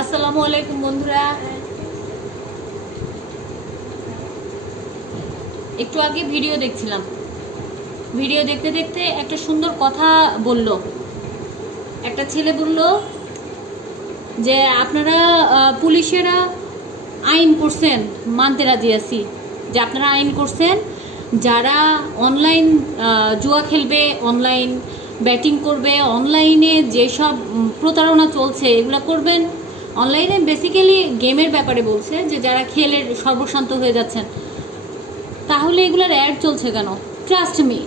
আসসালামু আলাইকুম বন্ধুরা। একটু আগে ভিডিও দেখছিলাম। ভিডিও দেখতে দেখতে একটা সুন্দর কথা বলল। একটা ছেলে বলল যে আপনারা পুলিশেরা আইন করছেন, মানতে রাজি আছি যে আপনারা আইন করছেন, যারা অনলাইন জুয়া খেলবে, অনলাইন ব্যাটিং করবে, অনলাইনে যেসব প্রতারণা চলছে এগুলো করবেন। অনলাইনে বেসিক্যালি গেমের ব্যাপারে বলছে যে যারা খেলে সর্বশান্ত হয়ে যাচ্ছেন, তাহলে এগুলোর অ্যাড চলছে কেন? ট্রাস্ট মি,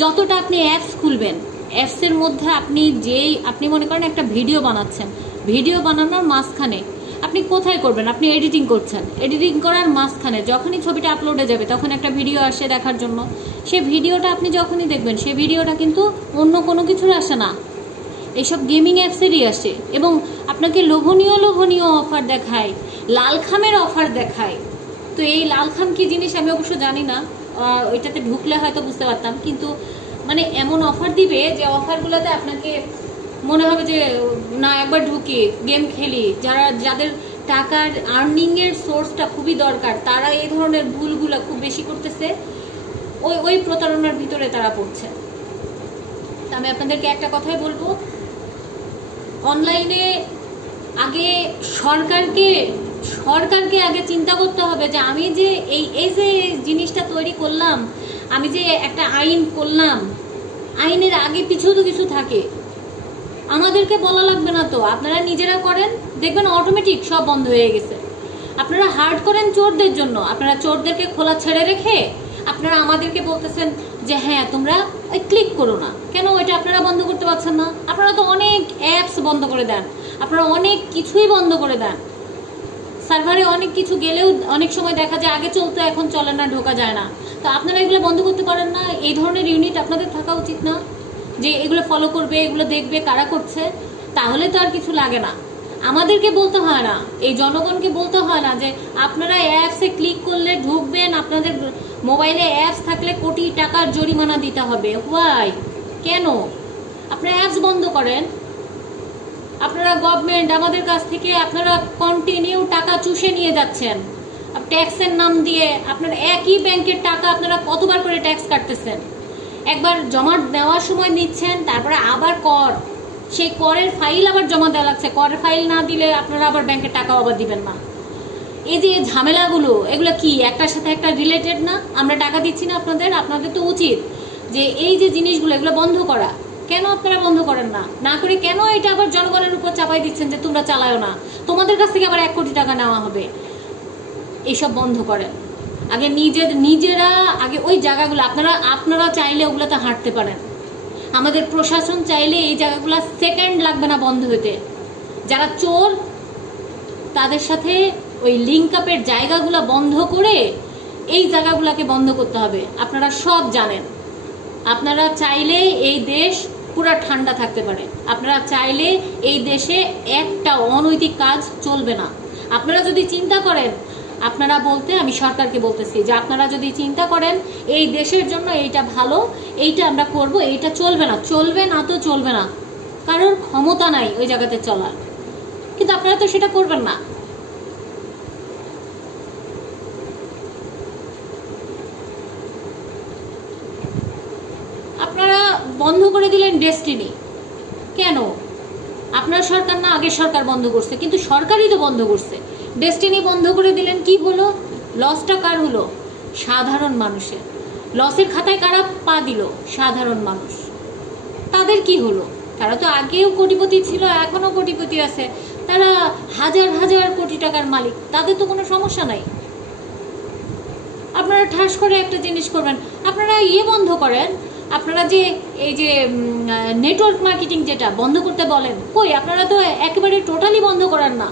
যতটা আপনি অ্যাপস খুলবেন, অ্যাপসের মধ্যে আপনি মনে করেন একটা ভিডিও বানাচ্ছেন, ভিডিও বানানোর মাঝখানে আপনি কোথায় করবেন? আপনি এডিটিং করছেন, এডিটিং করার মাঝখানে যখনই ছবিটা আপলোডে যাবে তখন একটা ভিডিও আসে দেখার জন্য। সে ভিডিওটা আপনি যখনই দেখবেন, সে ভিডিওটা কিন্তু অন্য কোনো কিছুর আসে না, এইসব গেমিং অ্যাপসেরই আসে। এবং আপনাকে লোভনীয় লোভনীয় অফার দেখায়, লালখামের অফার দেখায়। তো এই লালখাম কি জিনিস আমি অবশ্য জানি না, ওইটাতে ঢুকলে হয়তো বুঝতে পারতাম, কিন্তু মানে এমন অফার দিবে যে অফারগুলোতে আপনাকে মনে হবে যে না একবার ঢুকি, গেম খেলি। যাদের টাকার আর্নিংয়ের সোর্সটা খুবই দরকার, তারা এই ধরনের ভুলগুলো খুব বেশি করতেছে, ওই প্রতারণার ভিতরে তারা পড়ছে। আমি আপনাদেরকে একটা কথাই বলবো, অনলাইনে আগে সরকারকে আগে চিন্তা করতে হবে যে আমি যে এই যে জিনিসটা তৈরি করলাম, আমি যে একটা আইন করলাম, আইনের আগে পিছু তো কিছু থাকে, আমাদেরকে বলা লাগবে না তো, আপনারা নিজেরা করেন, দেখবেন অটোমেটিক সব বন্ধ হয়ে গেছে। আপনারা হার্ড করেন চোরদের জন্য, আপনারা চোরদেরকে খোলা ছেড়ে রেখে আপনারা আমাদেরকে বলতেছেন যে হ্যাঁ তোমরা ক্লিক করো না কেন, ওইটা আপনারা বন্ধ করতে পারছেন না? আপনারা তো অনেক অ্যাপস বন্ধ করে দেন, আপনারা অনেক কিছুই বন্ধ করে দেন, সার্ভারে অনেক কিছু গেলেও অনেক সময় দেখা যায় আগে চলতো এখন চলে না, ঢোকা যায় না। তো আপনারা এগুলো বন্ধ করতে পারেন না? এই ধরনের ইউনিট আপনাদের থাকা উচিত না যে এগুলো ফলো করবে, এগুলো দেখবে কারা করছে? তাহলে তো আর কিছু লাগে না, আমাদেরকে বলতে হয় না, এই জনগণকে বলতে হয় না যে আপনারা অ্যাপসে ক্লিক করলে ঢুকবেন, আপনাদের মোবাইলে অ্যাপস থাকলে কোটি টাকার জরিমানা দিতে হবে। হোয়াই? কেন? আপনারা অ্যাপস বন্ধ করেন। আপনারা গভর্নমেন্ট আমাদের কাছ থেকে আপনারা কন্টিনিউ টাকা চুষে নিয়ে যাচ্ছেন ট্যাক্সের নাম দিয়ে। আপনার একই ব্যাংকের টাকা আপনারা কতবার করে ট্যাক্স কাটতেছেন? একবার জমা দেওয়ার সময় নিচ্ছেন, তারপরে আবার কর, সেই করের ফাইল আবার জমা দেওয়া লাগছে, করের ফাইল না দিলে আপনারা আবার ব্যাংকের টাকাও আবার দিবেন না। এই যে ঝামেলাগুলো, এগুলো কি একটার সাথে একটা রিলেটেড না? আমরা টাকা দিচ্ছি না আপনাদের তো উচিত যে এই যে জিনিসগুলো এগুলো বন্ধ করা। কেন আপনারা বন্ধ করেন না? না করে কেন এটা আবার জনগণের উপর চাপাই দিচ্ছেন যে তোমরা চালাও না, তোমাদের কাছ থেকে আবার 1 কোটি টাকা নেওয়া হবে? এইসব বন্ধ করেন আগে, নিজেরা আগে ওই জায়গাগুলো আপনারা চাইলে ওগুলোতে হাঁটতে পারেন। আমাদের প্রশাসন চাইলে এই জায়গাগুলো সেকেন্ড লাগবে না বন্ধ হতে। যারা চোর তাদের সাথে ওই লিঙ্ক আপের জায়গাগুলো বন্ধ করে এই জায়গাগুলোকে বন্ধ করতে হবে। আপনারা সব জানেন, আপনারা চাইলে এই দেশ পুরো ঠান্ডা থাকতে পারে, আপনারা চাইলে এই দেশে একটা অনৈতিক কাজ চলবে না। আপনারা যদি চিন্তা করেন, আপনারা বলতে আমি সরকারকে বলতেছি যে আপনারা যদি চিন্তা করেন এই দেশের জন্য এইটা ভালো, এইটা আমরা করব, এইটা চলবে না, চলবে না তো চলবে না, কারোর ক্ষমতা নাই ওই জায়গাতে চলার, কিন্তু আপনারা তো সেটা করবেন না। আপনারা বন্ধ করে দিলেন ডেস্টিনি। কেন? আপনার সরকার না, আগের সরকার বন্ধ করছে, কিন্তু সরকারই তো বন্ধ করছে। ডেস্টিনি বন্ধ করে দিলেন, কি হলো? লসটা কার হলো? সাধারণ মানুষের। লসের খাতায় কারা পা দিল? সাধারণ মানুষ। তাদের কি হলো? তারা তো আগেও কোটিপতি ছিল, এখনো কোটিপতি আছে, তারা হাজার হাজার কোটি টাকার মালিক, তাদের তো কোনো সমস্যা নাই। আপনারা ঠাস করে একটা জিনিস করবেন, আপনারা বন্ধ করেন, আপনারা যে এই যে নেটওয়ার্ক মার্কেটিং যেটা বন্ধ করতে বলেন, কই আপনারা তো একেবারে টোটালি বন্ধ করেন না।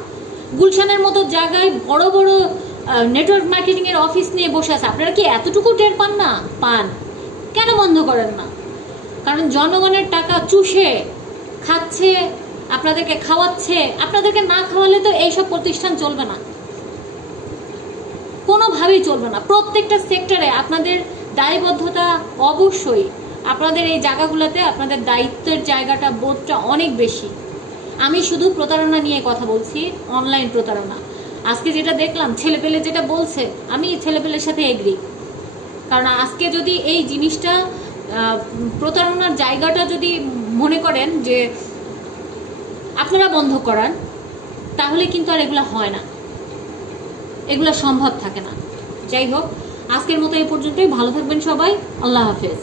গুলশানের মতো জায়গায় বড় বড় নেটওয়ার্ক মার্কেটিং এর অফিস নিয়ে বসে আছে, আপনারা কি এতটুকু টের পান না? পান। কেন বন্ধ করেন না? কারণ জনগণের টাকা চুষে খাচ্ছে, আপনাদেরকে খাওয়াচ্ছে। আপনাদেরকে না খাওয়ালে তো এইসব প্রতিষ্ঠান চলবে না, কোনোভাবেই চলবে না। প্রত্যেকটা সেক্টরে আপনাদের দায়বদ্ধতা অবশ্যই, আপনাদের এই জায়গাগুলোতে আপনাদের দায়িত্বের জায়গাটা বোধটা অনেক বেশি। আমি শুধু প্রতারণা নিয়ে কথা বলছি, অনলাইন প্রতারণা। আজকে যেটা দেখলাম ছেলেপেলে যেটা বলছে, আমি ছেলেপেলের সাথে এগ্রি। কারণ আজকে যদি এই জিনিসটা প্রতারণার জায়গাটা যদি মনে করেন যে আপনারা বন্ধ করান, তাহলে কিন্তু আর এগুলো হয় না, এগুলো সম্ভব থাকে না। যাই হোক, আজকের মতো এই পর্যন্তই। ভালো থাকবেন সবাই, আল্লাহ হাফেজ।